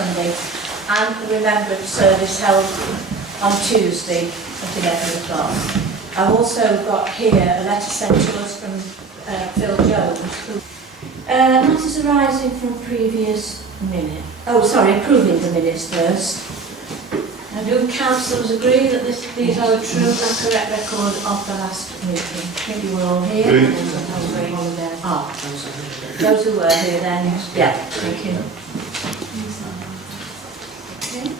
Sunday, and the remembrance service held on Tuesday at 11 o'clock. I've also got here a letter sent to us from Phil Jones, who matters arising from previous minute. Oh, sorry, approving the minutes first. Now, do councillors agree that these are a true and correct record of the last meeting? I think you were all here. Those who were here then, yeah, thank you. Okay.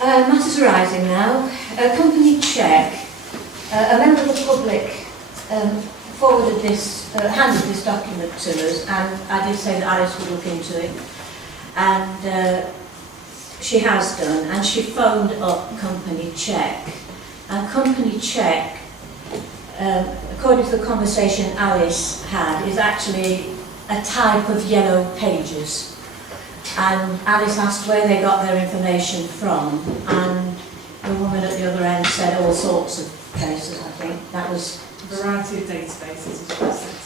Matters arising now. A company cheque. A member of the public forwarded this, handed this document to us, and I did say that Alice would look into it, and she has done, and she phoned up company cheque. And company cheque, according to the conversation Alice had, is actually a type of yellow pages. And Alice asked where they got their information from, and the woman at the other end said all sorts of places, I think. That was a variety of databases.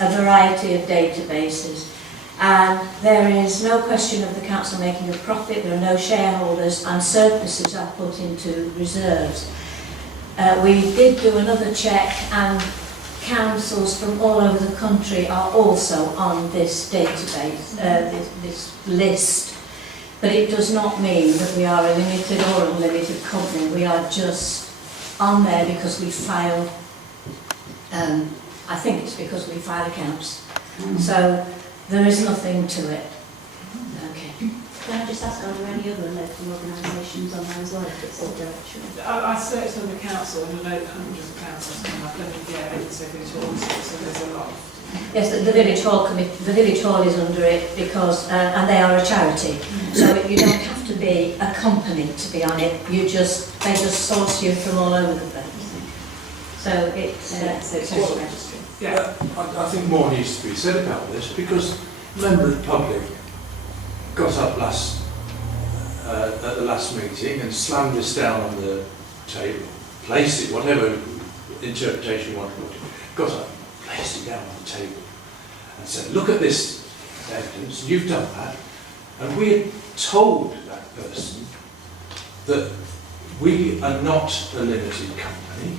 A variety of databases. And there is no question of the council making a profit, there are no shareholders, and surpluses are put into reserves. We did do another check, and councils from all over the country are also on this database, this list. But it does not mean that we are a limited or unlimited company. We are just on there because we file, I think it's because we file accounts. So there is nothing to it. Okay. Can I just ask, are there any other local organisations on there as well, if it's all directional? I searched on the council and I know hundreds of councils come up. Let me get Edwinstowe Village Hall, so there's a lot. Yes, the village hall the village hall is under it because, and they are a charity. So you don't have to be a company to be on it. They just source you from all over the place. So it's all registry. Yeah. I think more needs to be said about this, because a member of the public got up at the last meeting and slammed this down on the table, placed it, whatever interpretation you want to put it, got up, placed it down on the table and said, look at this evidence, you've done that. And we had told that person that we are not a limited company,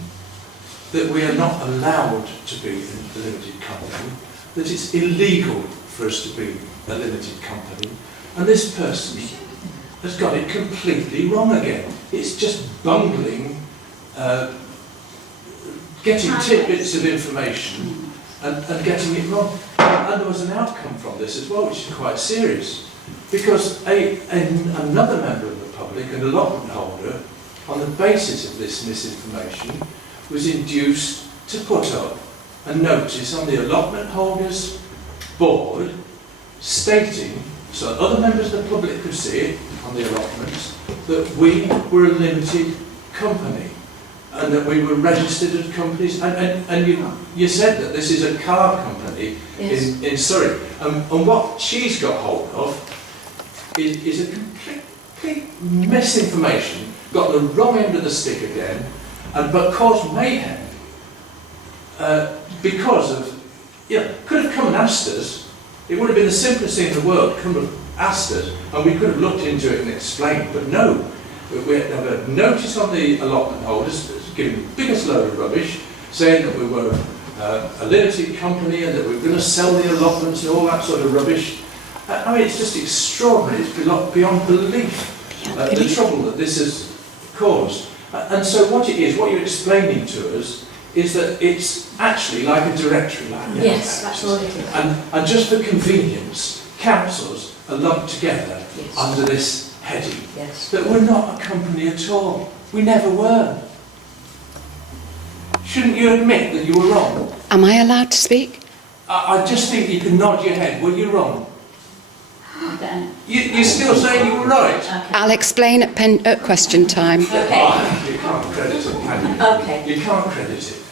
that we are not allowed to be a limited company, that it's illegal for us to be a limited company. And this person has got it completely wrong again. It's just bungling, getting tidbits of information and getting it wrong. And there was an outcome from this as well, which is quite serious. Because another member of the public, an allotment holder, on the basis of this misinformation, was induced to put up a notice on the allotment holders board stating, so other members of the public could see it on the allotments, that we were a limited company and that we were registered as companies. And you said that this is a car company. Yes. in Surrey. And what she's got hold of is a complete misinformation, got the wrong end of the stick again, but caused mayhem because of, could have come and asked us. It would have been the simplest thing in the world, come and asked us, and we could have looked into it and explained, but no. We had a notice on the allotment holders, giving the biggest load of rubbish, saying that we were a limited company and that we were going to sell the allotments and all that sort of rubbish. I mean, it's just extraordinary. It's beyond belief, the trouble that this has caused. And so what it is, what you're explaining to us, is that it's actually like a directory. Yes, that's all it is. And just for convenience, councils are lumped together under this heading. Yes. That we're not a company at all. We never were. Shouldn't you admit that you were wrong? Am I allowed to speak? I just think you can nod your head. Were you wrong? You're still saying you were right? Okay. I'll explain at question time. Okay. Oh, you can't credit it, can you? Okay. You can't credit it.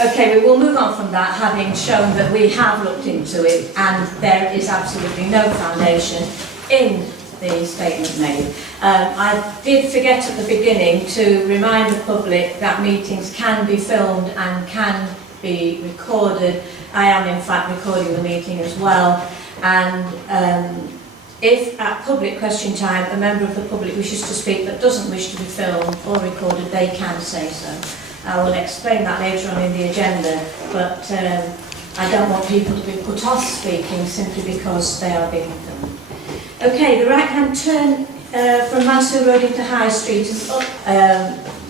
Okay, we will move on from that, having shown that we have looked into it and there is absolutely no foundation in the statement made. I did forget at the beginning to remind the public that meetings can be filmed and can be recorded. I am in fact recording the meeting as well, and if at public question time a member of the public wishes to speak but doesn't wish to be filmed or recorded, they can say so. I will explain that later on in the agenda, but I don't want people to be put off speaking simply because they are being filmed. Okay, the right-hand turn from Mansfield Road into High Street and up,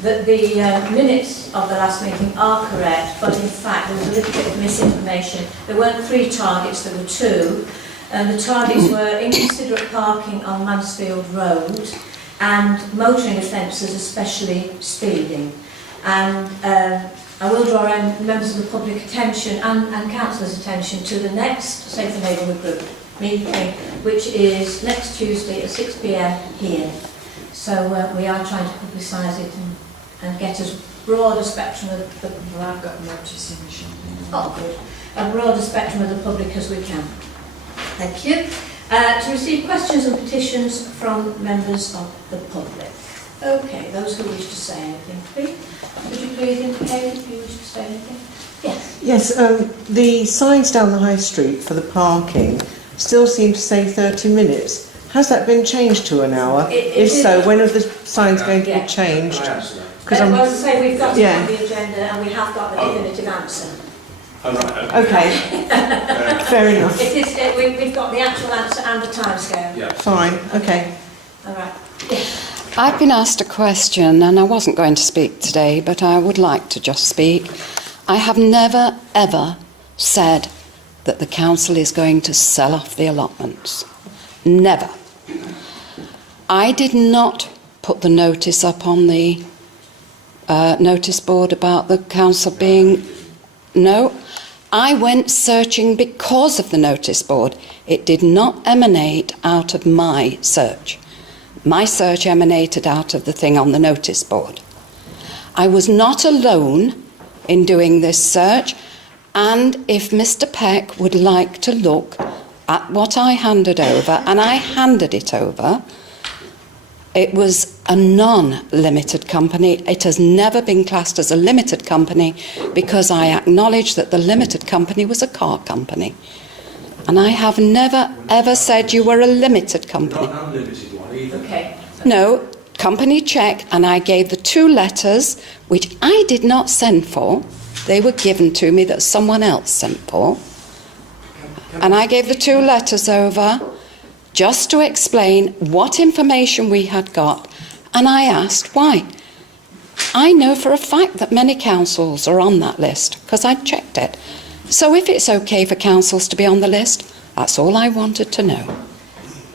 the minutes of the last meeting are correct, but in fact there was a little bit of misinformation. There weren't 3 targets, there were 2. The targets were inconsiderate parking on Mansfield Road and motoring offences, especially speeding. And I will draw members of the public attention and councillors' attention to the next Safer Neighbourhood Group meeting, which is next Tuesday at 6 p.m. here. So we are trying to publicise it and get as broad a spectrum of the Well, I've got notice in the shop. a broader spectrum of the public as we can. Thank you. To receive questions and petitions from members of the public. Okay, those who wish to say anything, please. Would you please indicate if you wish to say anything? Yes. Yes, the signs down the high street for the parking still seem to say 30 minutes. Has that been changed to an hour? If so, when are the signs going to be changed? Can I answer that? Because Well, as I say, we've got it Yeah. on the agenda and we have got the definitive answer. Oh, right, Okay, fair enough. It is, we've got the actual answer and the timescale. Yeah. Fine, okay. All right. I've been asked a question and I wasn't going to speak today, but I would like to just speak. I have never, ever said that the council is going to sell off the allotments. Never. I did not put the notice up on the notice board about the council being... No. I went searching because of the notice board. It did not emanate out of my search. My search emanated out of the thing on the notice board. I was not alone in doing this search, and if Mr. Peck would like to look at what I handed over, and I handed it over, it was a non-limited company. It has never been classed as a limited company because I acknowledge that the limited company was a car company. And I have never, ever said you were a limited company. Not an unlimited one either. Okay. No, company check, and I gave the 2 letters, which I did not send for. They were given to me that someone else sent for. And I gave the 2 letters over just to explain what information we had got, and I asked why. I know for a fact that many councils are on that list, because I checked it. So if it's okay for councils to be on the list, that's all I wanted to know.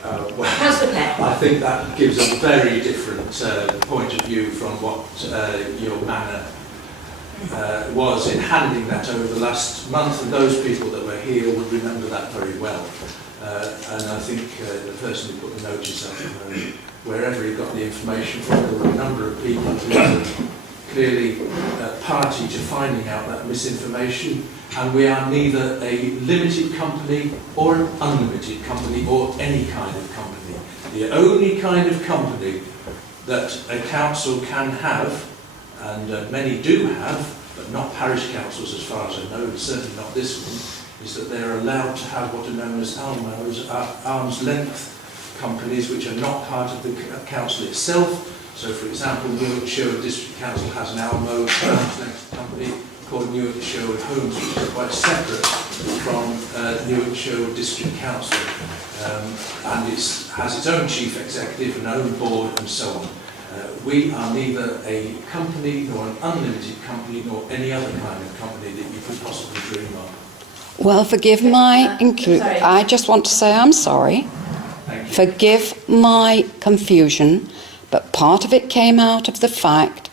Councillor Peck. I think that gives a very different point of view from what your manner was in handing that over the last month, and those people that were here would remember that very well. And I think the person who put the notice up, wherever he got the information from, there were a number of people who were clearly party to finding out that misinformation, and we are neither a limited company or an unlimited company or any kind of company. The only kind of company that a council can have, and many do have, but not parish councils as far as I know, and certainly not this one, is that they're allowed to have what are known as arm's length companies, which are not part of the council itself. So, for example, Newark Sherwood District Council has an arm's length company called Newark Sherwood Homes, which is quite separate from Newark Sherwood District Council, and it has its own chief executive and own board and so on. We are neither a company nor an unlimited company nor any other kind of company that you could possibly dream of. Well, forgive my... I just want to say I'm sorry. Thank you. Forgive my confusion, but part of it came out of the fact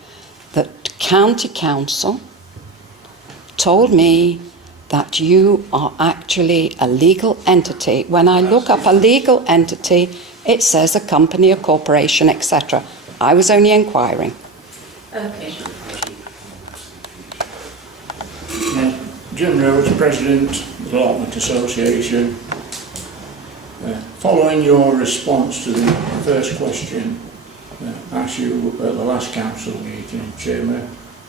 that County Council told me that you are actually a legal entity. When I look up a legal entity, it says a company, a corporation, etc. I was only inquiring. Okay. Jim Rhodes, President of the Allotment Association. Following your response to the first question asked you at the last council meeting, Chairman,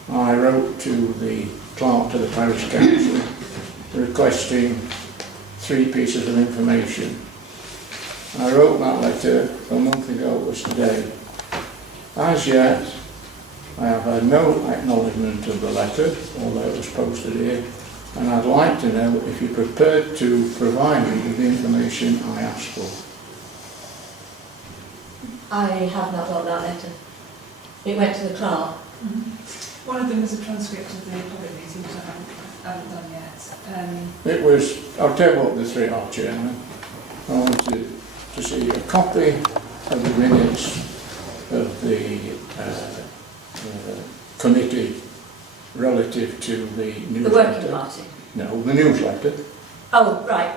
I wrote to the clerk to the parish council requesting 3 pieces of information. I wrote that letter a month ago, it was today. As yet, I have had no acknowledgement of the letter, although it was posted here, and I'd like to know if you're prepared to provide me with the information I asked for. I have not got that letter. It went to the clerk. One of them is a transcript of the public meeting, which I haven't done yet. It was, I'll tell you what the 3 are, Chairman. I wanted to see a copy of the minutes of the committee relative to the The newsletter. working party. No, the newsletter. Oh, right.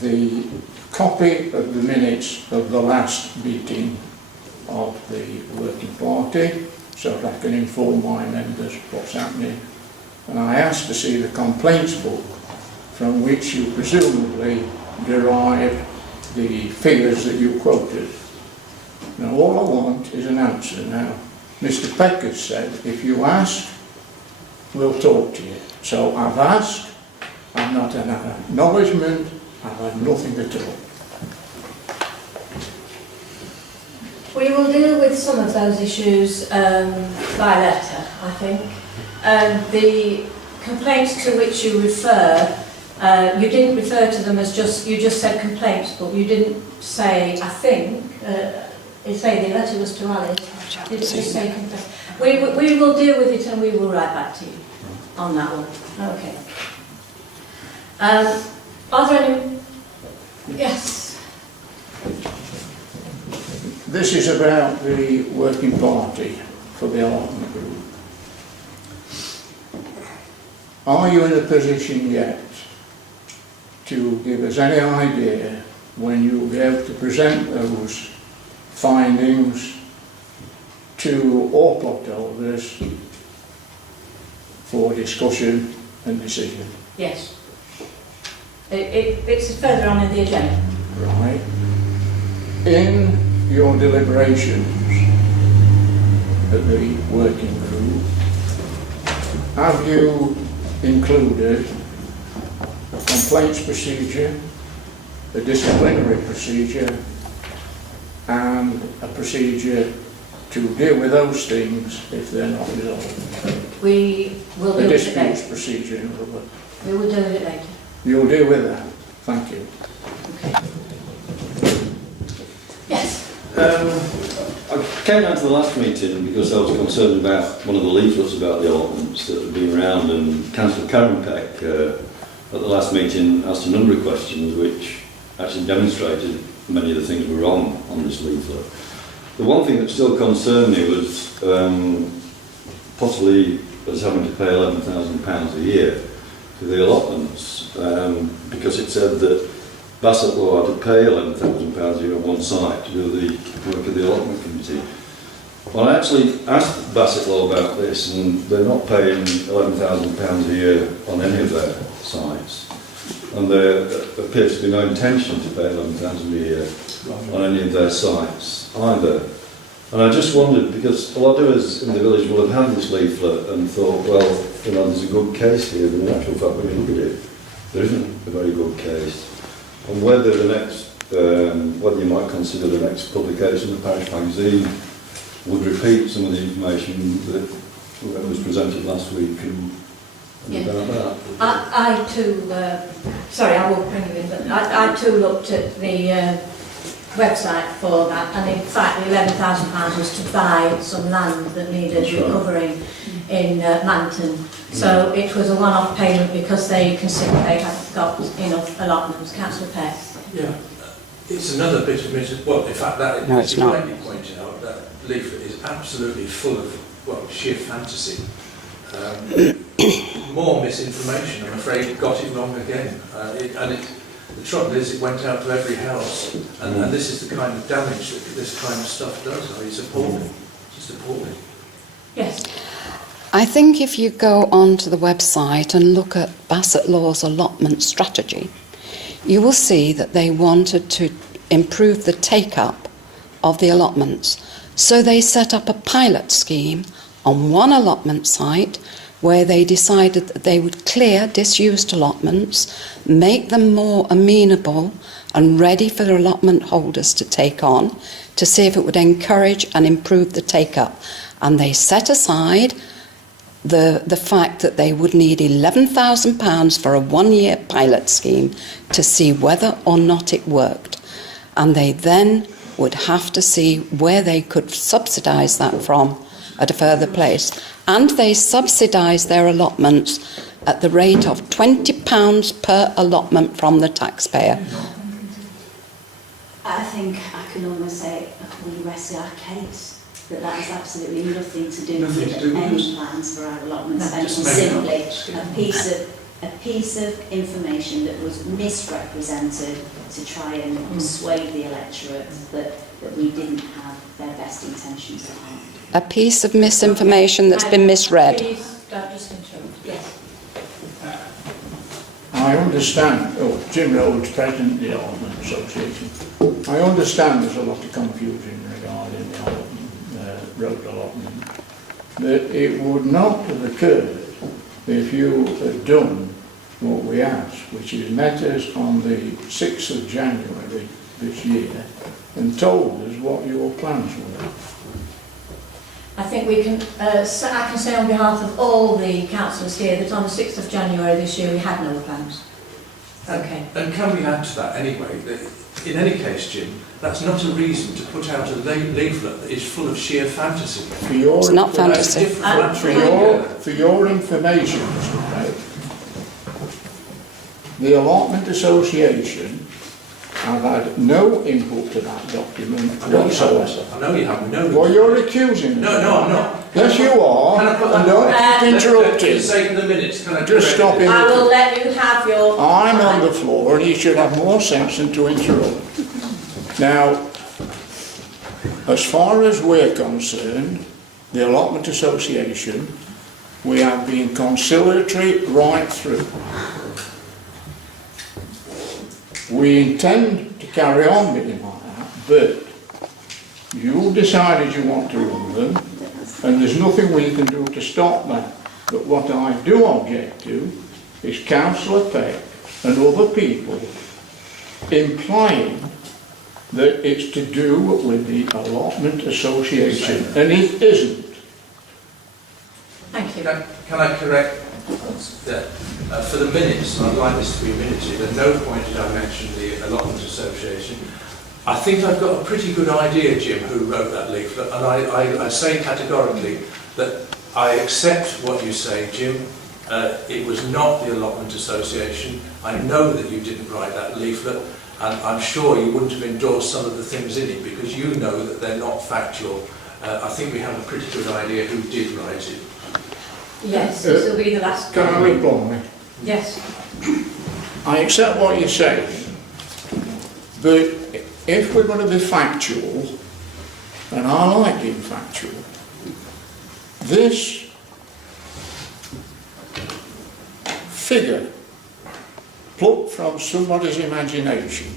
The copy of the minutes of the last meeting of the working party, so that I can inform my members what's happening. And I asked to see the complaints book from which you presumably derived the figures that you quoted. Now all I want is an answer. Now, Mr. Peck has said, if you ask, we'll talk to you. So I've asked, I've not had an acknowledgement, I've had nothing at all. We will deal with some of those issues by letter, I think. The complaints to which you refer, you didn't refer to them as you just said complaints, but you didn't say, I think, you say the letter was to Alice, didn't just say complaints. We will deal with it and we will write back to you on that one. Okay. Are there any... Yes. This is about the working party for the allotment group. Are you in a position yet to give us any idea when you'll be able to present those findings to all plot holders for discussion and decision? Yes. It's further on in the agenda. Right. In your deliberations at the working group, have you included a complaints procedure, a disciplinary procedure, and a procedure to deal with those things if they're not resolved? We will A deal with it disputes later. procedure, in other words. We will deal with it later. You'll deal with that. Thank you. Okay. Yes. I came down to the last meeting because I was concerned about one of the leaflets about the allotments that had been around, and Councillor Karen Peck at the last meeting asked a number of questions which actually demonstrated many of the things were wrong on this leaflet. The one thing that still concerned me was possibly us having to pay £11,000 a year for the allotments, because it said that Bassetlaw had to pay £11,000 a year on one site to do the work of the allotment committee. Well, I actually asked Bassetlaw about this, and they're not paying £11,000 a year on any of their sites, and there appears to be no intention to pay £11,000 a year on any of their sites either. And I just wondered, because a lot of us in the village will have had this leaflet and thought, well, you know, there's a good case here, but in actual fact, when you look at it, there isn't a very good case. And whether the next, whether you might consider the next publication of the Parish Magazine would repeat some of the information that was presented last week and about that. I too, sorry, I won't bring you in, but I too looked at the website for that, and in fact the £11,000 was to buy some land that needed recovering in Manton. So it was a one-off payment because they considered they hadn't got enough allotments. Councillor Peck. Yeah, it's another bit of misery. Well, in fact, that No, it's not. rightly pointed out, that leaflet is absolutely full of, well, sheer fantasy. More misinformation, I'm afraid, got it wrong again. The trouble is, it went out to every house, and this is the kind of damage that this kind of stuff does. I mean, it's appalling. It's just appalling. Yes. I think if you go onto the website and look at Bassetlaw's allotment strategy, you will see that they wanted to improve the take-up of the allotments. So they set up a pilot scheme on one allotment site where they decided that they would clear disused allotments, make them more amenable and ready for the allotment holders to take on, to see if it would encourage and improve the take-up. And they set aside the fact that they would need £11,000 for a one-year pilot scheme to see whether or not it worked. And they then would have to see where they could subsidise that from at a further place. And they subsidise their allotments at the rate of £20 per allotment from the taxpayer. I think I can almost say we rest our case. That has absolutely nothing to do with any plans for our allotments, and simply a piece of information that was misrepresented to try and persuade the electorate that we didn't have their best intentions at heart. A piece of misinformation that's been misread. Please, just interrupt. Yes. I understand, Jim Rhodes, President of the Allotment Association, I understand there's a lot of confusion regarding the road allotment, but it would not have occurred if you had done what we asked, which is met us on the 6th of January this year and told us what your plans were. I think we can, I can say on behalf of all the councillors here that on the 6th of January this year we had no plans. Okay. And can we add to that anyway, that in any case, Jim, that's not a reason to put out a leaflet that is full of sheer fantasy. It's not fantasy. For your information, Mr. Craig, the Allotment Association have had no input to that document whatsoever. I know you have. Well, you're accusing me. No, I'm not. Yes, you are. Can I put that? And don't keep interrupting. For the sake of the minutes, can I Just stop him. I will let you have your... I'm on the floor and he should have more sense than to interrupt. Now, as far as we're concerned, the Allotment Association, we have been conciliatory right through. We intend to carry on being like that, but you decided you want to run them, and there's nothing we can do to stop that. But what I do object to is Councillor Peck and other people implying that it's to do with the Allotment Association, and it isn't. Thank you. Can I correct that for the minutes, and I'd like this to be minuted, at no point did I mention the Allotment Association. I think I've got a pretty good idea, Jim, who wrote that leaflet, and I say categorically that I accept what you say, Jim. It was not the Allotment Association. I know that you didn't write that leaflet, and I'm sure you wouldn't have endorsed some of the things in it because you know that they're not factual. I think we have a pretty good idea who did write it. Yes, this will be the last... Can I reply? Yes. I accept what you're saying, but if we're going to be factual, and I like being factual, this figure plucked from somebody's imagination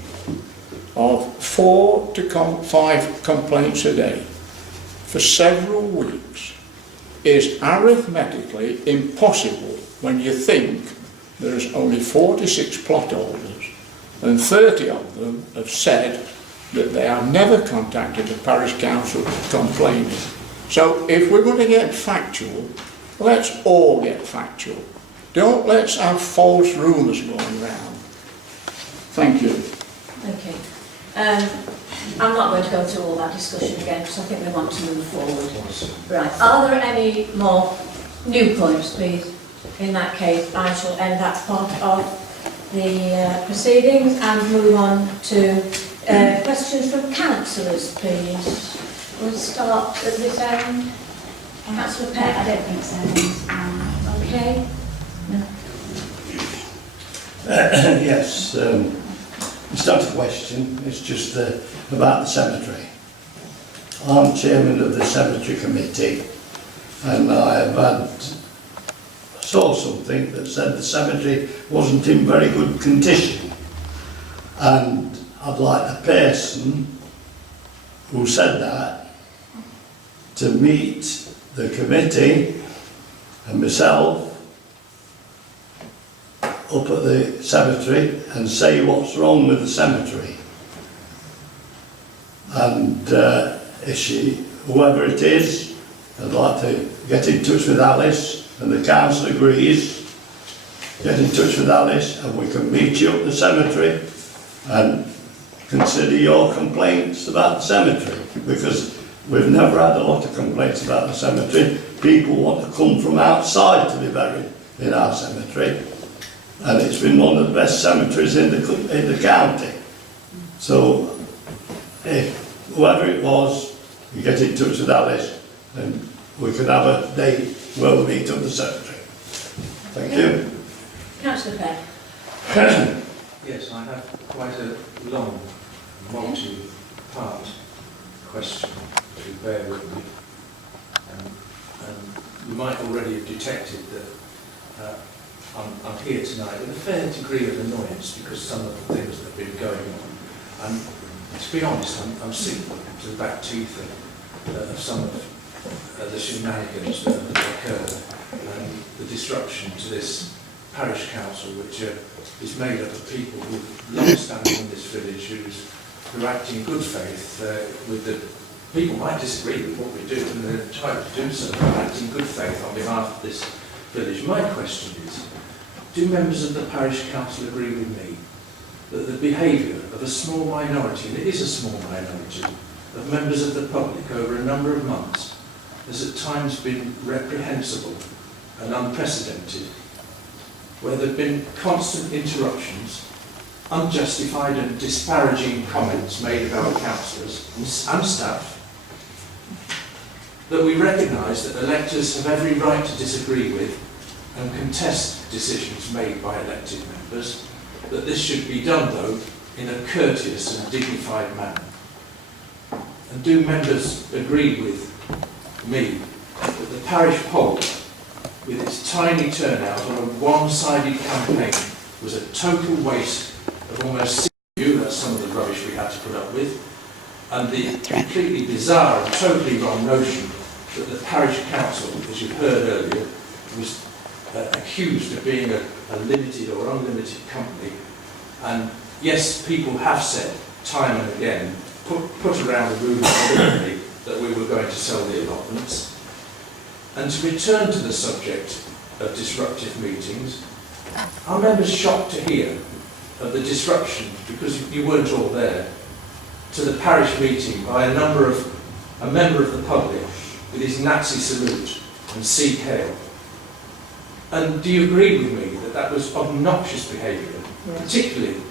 of 4 to 5 complaints a day for several weeks is arithmetically impossible when you think there's only 46 plot holders and 30 of them have said that they have never contacted the parish council complaining. So if we're going to get factual, let's all get factual. Don't let's have false rumours going round. Thank you. Okay. I'm not going to go through all that discussion again because I think we want to move forward. Right. Are there any more new points, please? In that case, I shall end that part of the proceedings and move on to questions from councillors, please. We'll start at this end. Councillor Peck? I don't think so. Okay. No. Yes, it's not a question, it's just about the cemetery. I'm chairman of the cemetery committee and I saw something that said the cemetery wasn't in very good condition. And I'd like the person who said that to meet the committee and myself up at the cemetery and say what's wrong with the cemetery. And whoever it is, I'd like to get in touch with Alice, and the council agrees. Get in touch with Alice and we can meet you at the cemetery and consider your complaints about the cemetery, because we've never had a lot of complaints about the cemetery. People want to come from outside to be buried in our cemetery, and it's been one of the best cemeteries in the county. So if whoever it was, you get in touch with Alice and we can have a date where we meet at the cemetery. Thank you. Councillor Peck. Yes, I have quite a long, multi-part question, if you bear with me. And you might already have detected that I'm here tonight with a fair degree of annoyance because some of the things that have been going on. And to be honest, I'm sick to the back teeth of some of the shenanigans that have occurred and the disruption to this parish council, which is made up of people who are long-standing in this village, who act in good faith with the people might disagree with what we do, and they're entitled to do so, but act in good faith on behalf of this village. My question is, do members of the parish council agree with me that the behaviour of a small minority, and it is a small minority, of members of the public over a number of months has at times been reprehensible and unprecedented, where there have been constant interruptions, unjustified and disparaging comments made about councillors and staff, that we recognise that electors have every right to disagree with and contest decisions made by elected members, that this should be done, though, in a courteous and dignified manner. And do members agree with me that the parish poll, with its tiny turnout on a one-sided campaign, was a total waste of almost that's some of the rubbish we had to put up with, and the completely bizarre and totally wrong notion that the parish council, as you heard earlier, was accused of being a limited or unlimited company. And yes, people have said time and again, put around the room deliberately, that we were going to sell the allotments. And to return to the subject of disruptive meetings, are members shocked to hear of the disruption, because you weren't all there, to the parish meeting by a member of the public with his Nazi salute and Sieg Heil? And do you agree with me that that was obnoxious behaviour, particularly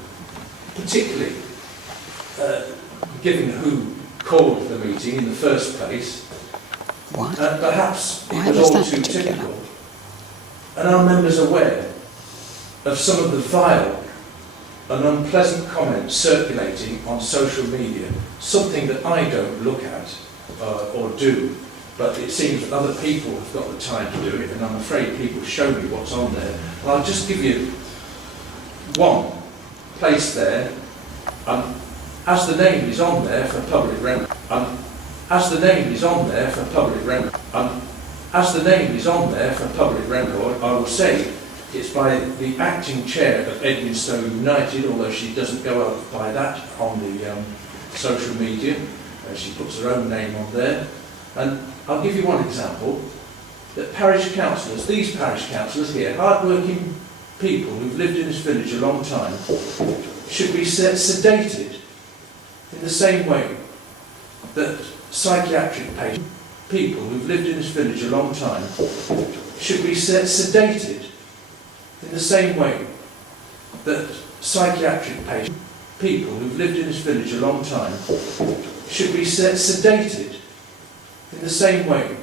given who called the meeting in the first place? What? Perhaps Why it was was all that too particular? typical. And are members aware of some of the vile and unpleasant comments circulating on social media, something that I don't look at or do, but it seems that other people have got the time to do it, and I'm afraid people show me what's on there. And I'll just give you one place there. As the name is on there for public record, as the name is on there for public record, as the name is on there for public record, I will say it's by the acting chair of Edwinstowe United, although she doesn't go up by that on the social media. She puts her own name on there. And I'll give you one example, that parish councillors, these parish councillors here, hard-working people who've lived in this village a long time, should be sedated in the same way that psychiatric patients, people who've lived in this village a long time, should be sedated in the same way that psychiatric patients, people who've lived in this village a long time, should be sedated in the same way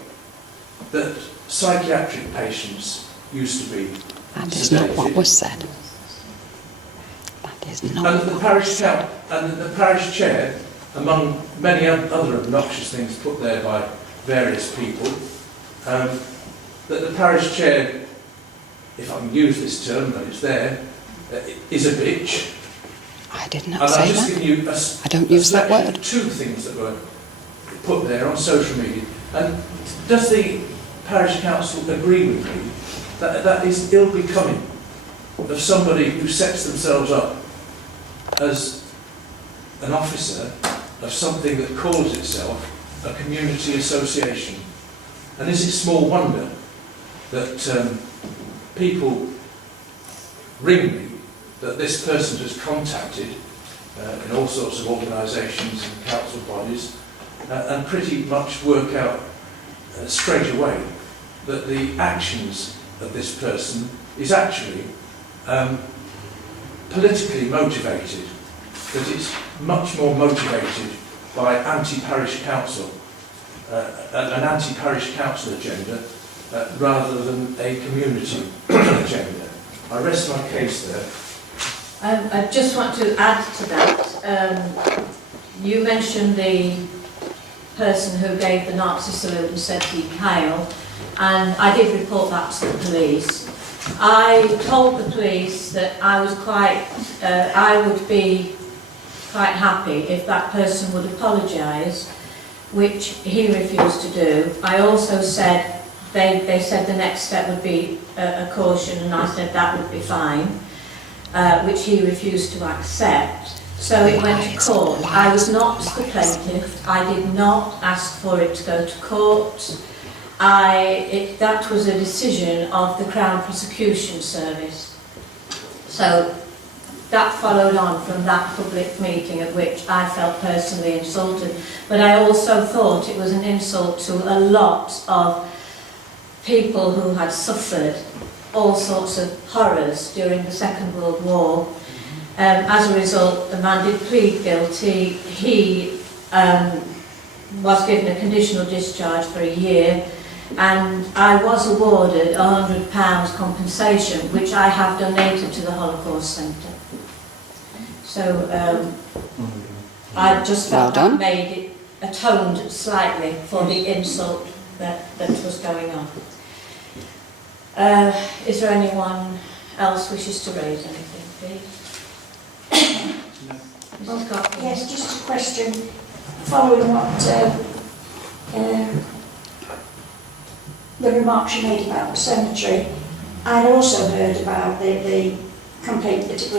that psychiatric patients used to be That is sedated. not what was said. That is not. And the parish chair, among many other obnoxious things put there by various people, that the parish chair, if I can use this term, but it's there, is a bitch. I did not And say I've just that. given you I don't use that selection word. of 2 things that were put there on social media. And does the parish council agree with me that that is ill-becoming of somebody who sets themselves up as an officer of something that calls itself a community association? And is it small wonder that people ring me that this person has contacted in all sorts of organisations and council bodies and pretty much work out straight away that the actions of this person is actually politically motivated, that it's much more motivated by anti-parish council, an anti-parish council agenda rather than a community agenda. I rest my case there. I just want to add to that. You mentioned the person who gave the Nazi salute and said "Sieg Heil," and I did report that to the police. I told the police that I would be quite happy if that person would apologise, which he refused to do. I also said, they said the next step would be a caution, and I said that would be fine, which he refused to accept. So it went to court. I was not the plaintiff. I did not ask for it to go to court. That was a decision of the Crown Prosecution Service. So that followed on from that public meeting at which I felt personally insulted. But I also thought it was an insult to a lot of people who had suffered all sorts of horrors during the Second World War. As a result, the man did plead guilty. He was given a conditional discharge for a year, and I was awarded £100 compensation, which I have donated to the Holocaust Centre. So I just felt that made it atoned slightly for the insult that was going on. Is there anyone else wishes to raise anything, please? Mrs. Cox? Yes, just a question following what the remarks you made about the cemetery. I'd also heard about the complaint that it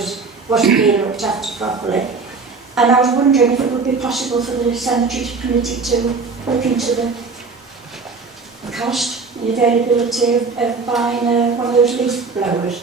wasn't being looked after properly, and I was wondering if it would be possible for the cemetery to permit it to look into the cost, the availability of buying one of those leaf blowers.